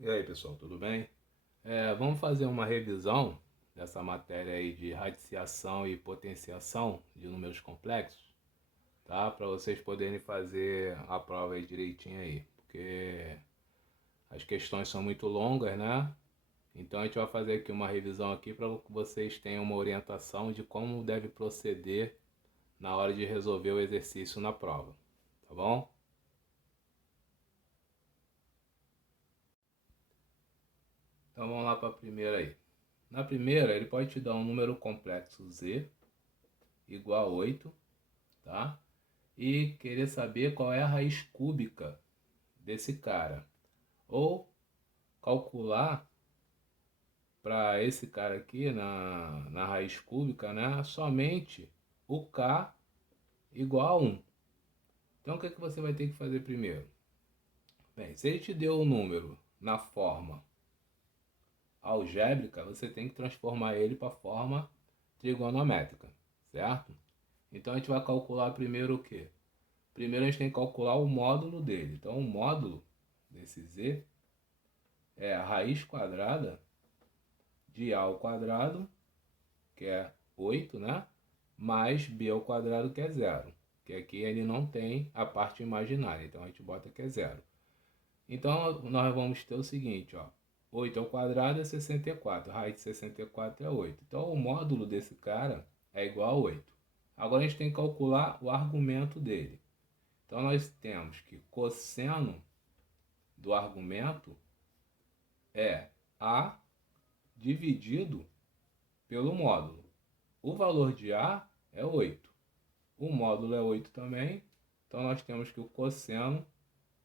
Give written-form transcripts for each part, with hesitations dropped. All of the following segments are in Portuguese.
E aí, pessoal, tudo bem? Vamos fazer uma revisão dessa matéria aí de radiciação e potenciação de números complexos, tá? Para vocês poderem fazer a prova aí direitinho aí, porque as questões são muito longas, né? Então a gente vai fazer aqui uma revisão aqui para que vocês tenham uma orientação de como deve proceder na hora de resolver o exercício na prova, tá bom? Então vamos lá para a primeira aí. Na primeira, ele pode te dar um número complexo z igual a 8, tá? E querer saber qual é a raiz cúbica desse cara. Ou calcular para esse cara aqui na raiz cúbica, né? Somente o k igual a 1. Então o que, é que você vai ter que fazer primeiro? Bem, se ele te deu um número na forma algébrica, você tem que transformar ele para a forma trigonométrica, certo? Então a gente vai calcular primeiro o quê? Primeiro a gente tem que calcular o módulo dele. Então o módulo desse z é a raiz quadrada de a ao quadrado, que é 8, né? Mais b ao quadrado, que é 0. Que aqui ele não tem a parte imaginária, então a gente bota que é 0. Então nós vamos ter o seguinte, ó. 8 ao quadrado é 64, raiz de 64 é 8. Então o módulo desse cara é igual a 8. Agora a gente tem que calcular o argumento dele. Então nós temos que cosseno do argumento é A dividido pelo módulo. O valor de A é 8. O módulo é 8 também. Então nós temos que o cosseno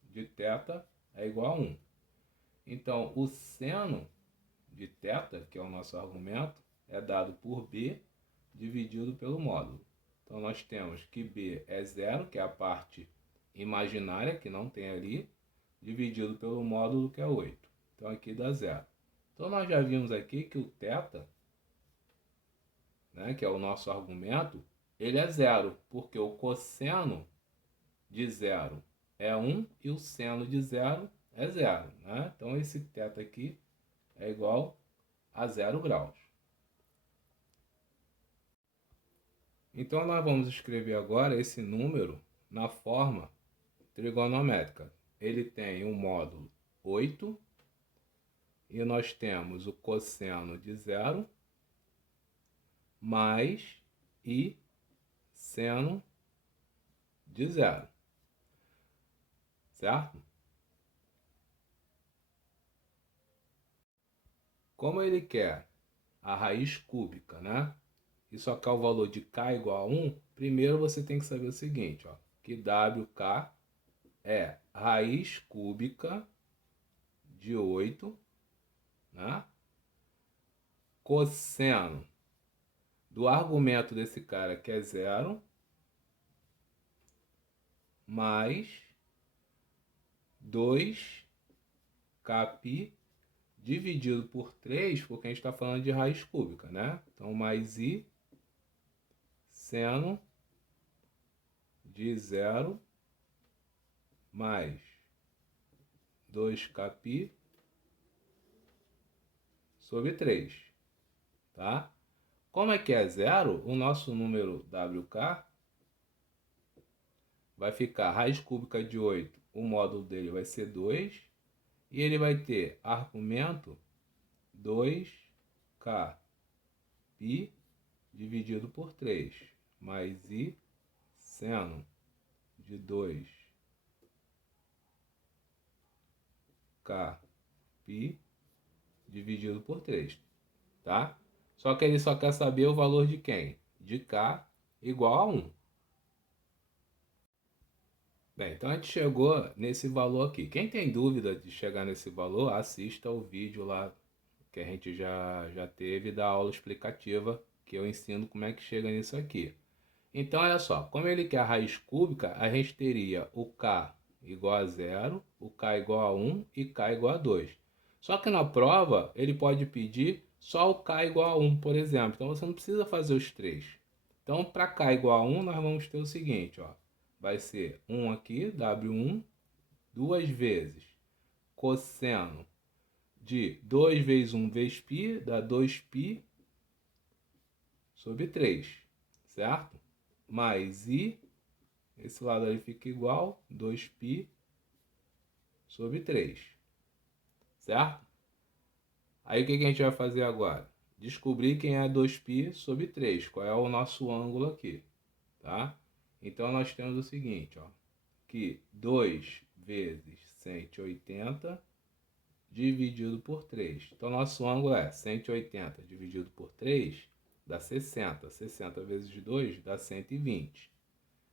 de θ é igual a 1. Então o seno de θ, que é o nosso argumento, é dado por B dividido pelo módulo. Então nós temos que B é 0, que é a parte imaginária que não tem ali, dividido pelo módulo, que é 8. Então aqui dá 0. Então nós já vimos aqui que o θ, né, que é o nosso argumento, ele é 0, porque o cosseno de 0 é 1 e o seno de 0 é 0. Né? Então esse θ aqui é igual a 0 graus. Então nós vamos escrever agora esse número na forma trigonométrica. Ele tem um módulo 8 e nós temos o cosseno de 0 mais e seno de 0, certo? Como ele quer a raiz cúbica, né? E só quer o valor de k igual a 1, primeiro você tem que saber o seguinte, ó, que WK é raiz cúbica de 8, né? Cosseno do argumento desse cara, que é 0, mais 2kπ dividido por 3, porque a gente está falando de raiz cúbica, né? Então, mais i seno de 0 mais 2kπ sobre 3, tá? Como é que é 0, o nosso número WK vai ficar raiz cúbica de 8, o módulo dele vai ser 2, e ele vai ter argumento 2kπ dividido por 3, mais i seno de 2kπ dividido por 3, tá? Só que ele só quer saber o valor de quem? De k igual a 1. Bem, então a gente chegou nesse valor aqui. Quem tem dúvida de chegar nesse valor, assista o vídeo lá que a gente já teve da aula explicativa, que eu ensino como é que chega nisso aqui. Então, olha só, como ele quer a raiz cúbica, a gente teria o k igual a 0, o k igual a 1 e k igual a 2. Só que na prova, ele pode pedir só o k igual a 1, por exemplo. Então, você não precisa fazer os três. Então, para k igual a 1, nós vamos ter o seguinte, ó. Vai ser 1 aqui, W1, duas vezes cosseno de 2 vezes 1 vezes π, dá 2π sobre 3, certo? Mais i, esse lado ali fica igual, 2π sobre 3, certo? Aí o que a gente vai fazer agora? Descobrir quem é 2π sobre 3, qual é o nosso ângulo aqui, tá? Então nós temos o seguinte, ó, que 2 vezes 180 dividido por 3. Então nosso ângulo é 180 dividido por 3 dá 60. 60 vezes 2 dá 120.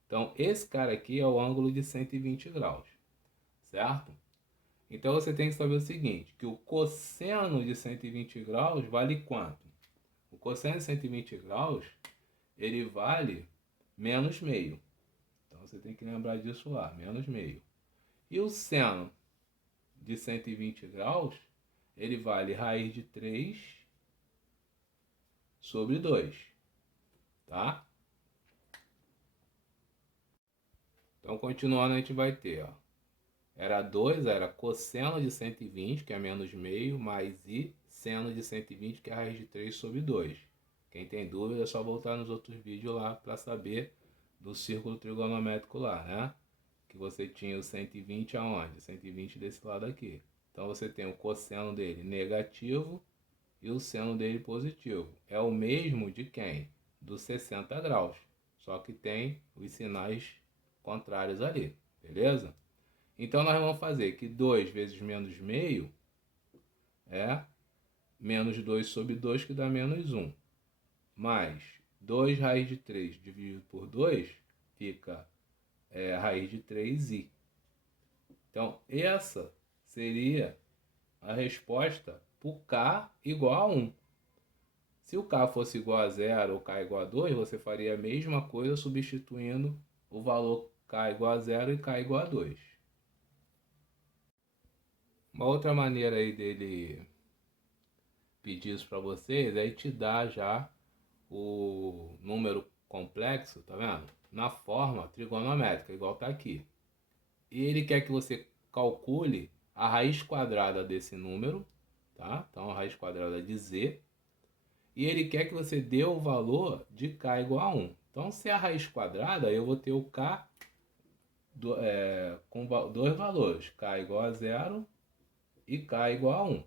Então esse cara aqui é o ângulo de 120 graus, certo? Então você tem que saber o seguinte, que o cosseno de 120 graus vale quanto? O cosseno de 120 graus, ele vale menos meio. Então você tem que lembrar disso lá, menos meio. E o seno de 120 graus, ele vale raiz de 3 sobre 2, tá? Então continuando a gente vai ter, ó, era 2, era cosseno de 120, que é menos meio, mais i seno de 120, que é a raiz de 3 sobre 2. Quem tem dúvida é só voltar nos outros vídeos lá para saber do círculo trigonométrico lá, né? Que você tinha o 120 aonde? 120 desse lado aqui. Então você tem o cosseno dele negativo e o seno dele positivo. É o mesmo de quem? Do 60 graus. Só que tem os sinais contrários ali, beleza? Então nós vamos fazer que 2 vezes menos meio é menos 2 sobre 2, que dá menos 1. Mais 2 raiz de 3 dividido por 2 fica raiz de 3i. Então essa seria a resposta para o k igual a 1. Se o k fosse igual a 0 ou k igual a 2, você faria a mesma coisa substituindo o valor k igual a 0 e k igual a 2. Uma outra maneira aí dele pedir isso para vocês é te dar já o número complexo, tá vendo? Na forma trigonométrica, igual tá aqui. E ele quer que você calcule a raiz quadrada desse número, tá? Então a raiz quadrada de z. E ele quer que você dê o valor de k igual a 1. Então se é a raiz quadrada, eu vou ter o k com dois valores, k igual a 0 e k igual a 1.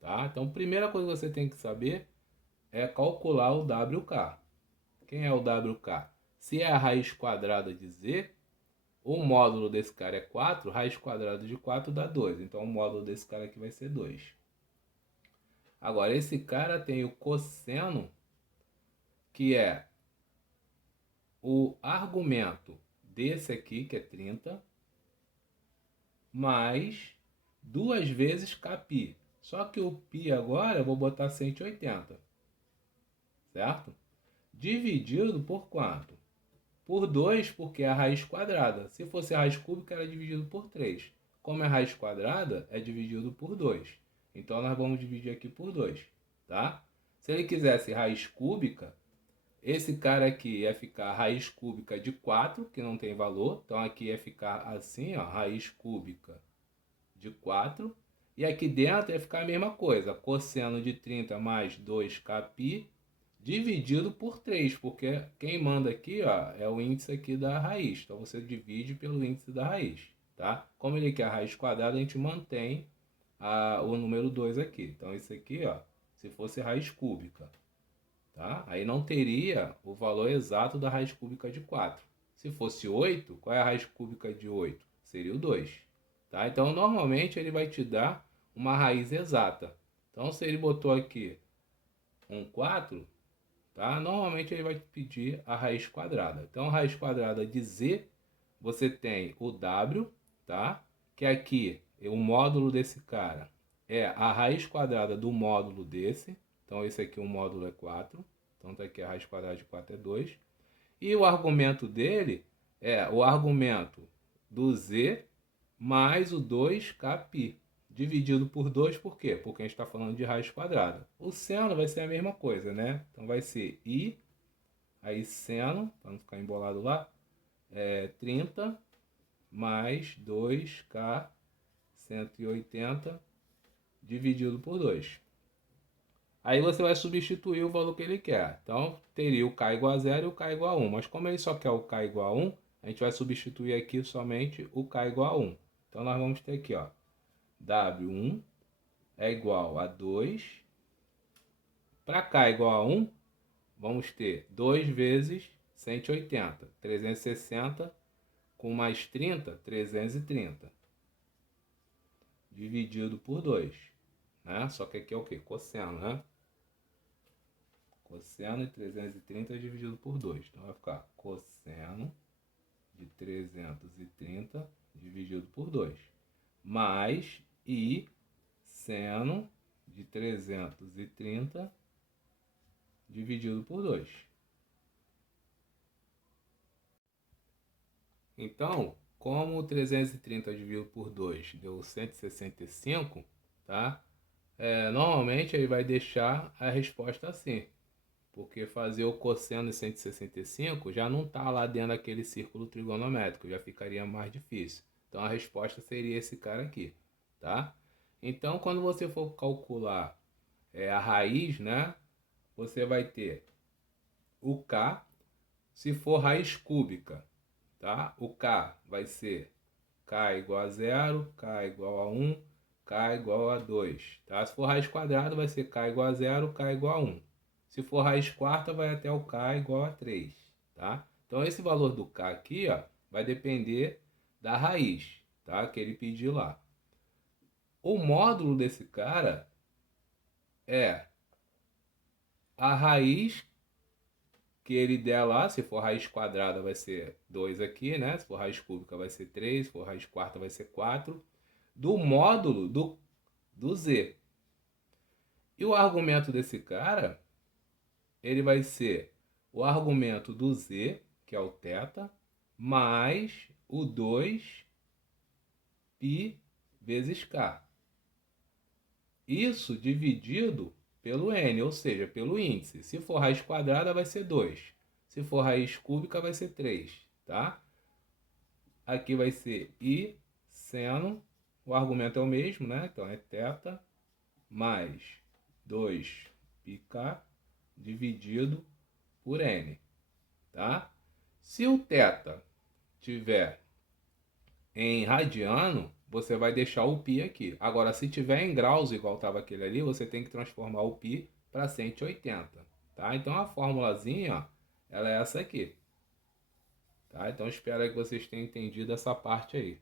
Tá? Então a primeira coisa que você tem que saber é calcular o WK. Quem é o WK? Se é a raiz quadrada de z, o módulo desse cara é 4, raiz quadrada de 4 dá 2. Então o módulo desse cara aqui vai ser 2. Agora esse cara tem o cosseno, que é o argumento desse aqui, que é 30, mais 2 vezes kπ. Só que o π agora eu vou botar 180, certo? Dividido por quanto? Por 2, porque é a raiz quadrada. Se fosse a raiz cúbica, era dividido por 3. Como é raiz quadrada, é dividido por 2. Então nós vamos dividir aqui por 2, tá? Se ele quisesse raiz cúbica, esse cara aqui ia ficar raiz cúbica de 4, que não tem valor. Então aqui ia ficar assim, ó, raiz cúbica de 4. E aqui dentro ia ficar a mesma coisa, cosseno de 30 mais 2kπ dividido por 3, porque quem manda aqui, ó, é o índice aqui da raiz. Então você divide pelo índice da raiz, tá? Como ele quer a raiz quadrada, a gente mantém o número 2 aqui. Então isso aqui, ó, se fosse raiz cúbica, tá? Aí não teria o valor exato da raiz cúbica de 4. Se fosse 8, qual é a raiz cúbica de 8? Seria o 2. Tá? Então, normalmente, ele vai te dar uma raiz exata. Então, se ele botou aqui um 4, tá? Normalmente ele vai te pedir a raiz quadrada. Então, a raiz quadrada de z, você tem o w, tá? Que aqui, o módulo desse cara é a raiz quadrada do módulo desse. Então, esse aqui, o módulo é 4. Então, tá aqui a raiz quadrada de 4 é 2. E o argumento dele é o argumento do z mais o 2kπ. Dividido por 2, por quê? Porque a gente está falando de raiz quadrada. O seno vai ser a mesma coisa, né? Então vai ser i, aí seno, para não ficar embolado lá, 30 mais 2k 180 dividido por 2. Aí você vai substituir o valor que ele quer. Então, teria o k igual a 0 e o k igual a 1. Mas como ele só quer o k igual a 1, a gente vai substituir aqui somente o k igual a 1. Então, nós vamos ter aqui, ó, W1 é igual a 2. Para k igual a 1, vamos ter 2 vezes 180. 360 com mais 30, 330. Dividido por 2. Né? Só que aqui é o quê? Cosseno, né? Cosseno de 330 dividido por 2. Então vai ficar cosseno de 330 dividido por 2. Mais I seno de 330 dividido por 2. Então, como 330 dividido por 2 deu 165, tá? Normalmente ele vai deixar a resposta assim. Porque fazer o cosseno de 165 já não está lá dentro daquele círculo trigonométrico, já ficaria mais difícil. Então a resposta seria esse cara aqui, tá? Então quando você for calcular a raiz, né? Você vai ter o k, se for raiz cúbica, tá? O k vai ser k igual a 0, k igual a 1, k igual a 2, tá? Se for raiz quadrada vai ser k igual a 0, k igual a 1. Se for raiz quarta, vai até o k igual a 3, tá? Então, esse valor do k aqui, ó, vai depender da raiz, tá? Que ele pediu lá. O módulo desse cara é a raiz que ele der lá. Se for raiz quadrada, vai ser 2 aqui, né? Se for raiz cúbica, vai ser 3. Se for raiz quarta, vai ser 4. Do módulo do z. E o argumento desse cara, ele vai ser o argumento do z, que é o θ, mais o 2π vezes k. Isso dividido pelo n, ou seja, pelo índice. Se for raiz quadrada, vai ser 2. Se for raiz cúbica, vai ser 3, tá? Aqui vai ser I seno, o argumento é o mesmo, né? Então é θ mais 2πk dividido por n, tá? Se o θ tiver em radiano, você vai deixar o π aqui. Agora, se tiver em graus, igual estava aquele ali, você tem que transformar o π para 180, tá? Então, a formulazinha, ó, ela é essa aqui, tá? Então, espero que vocês tenham entendido essa parte aí.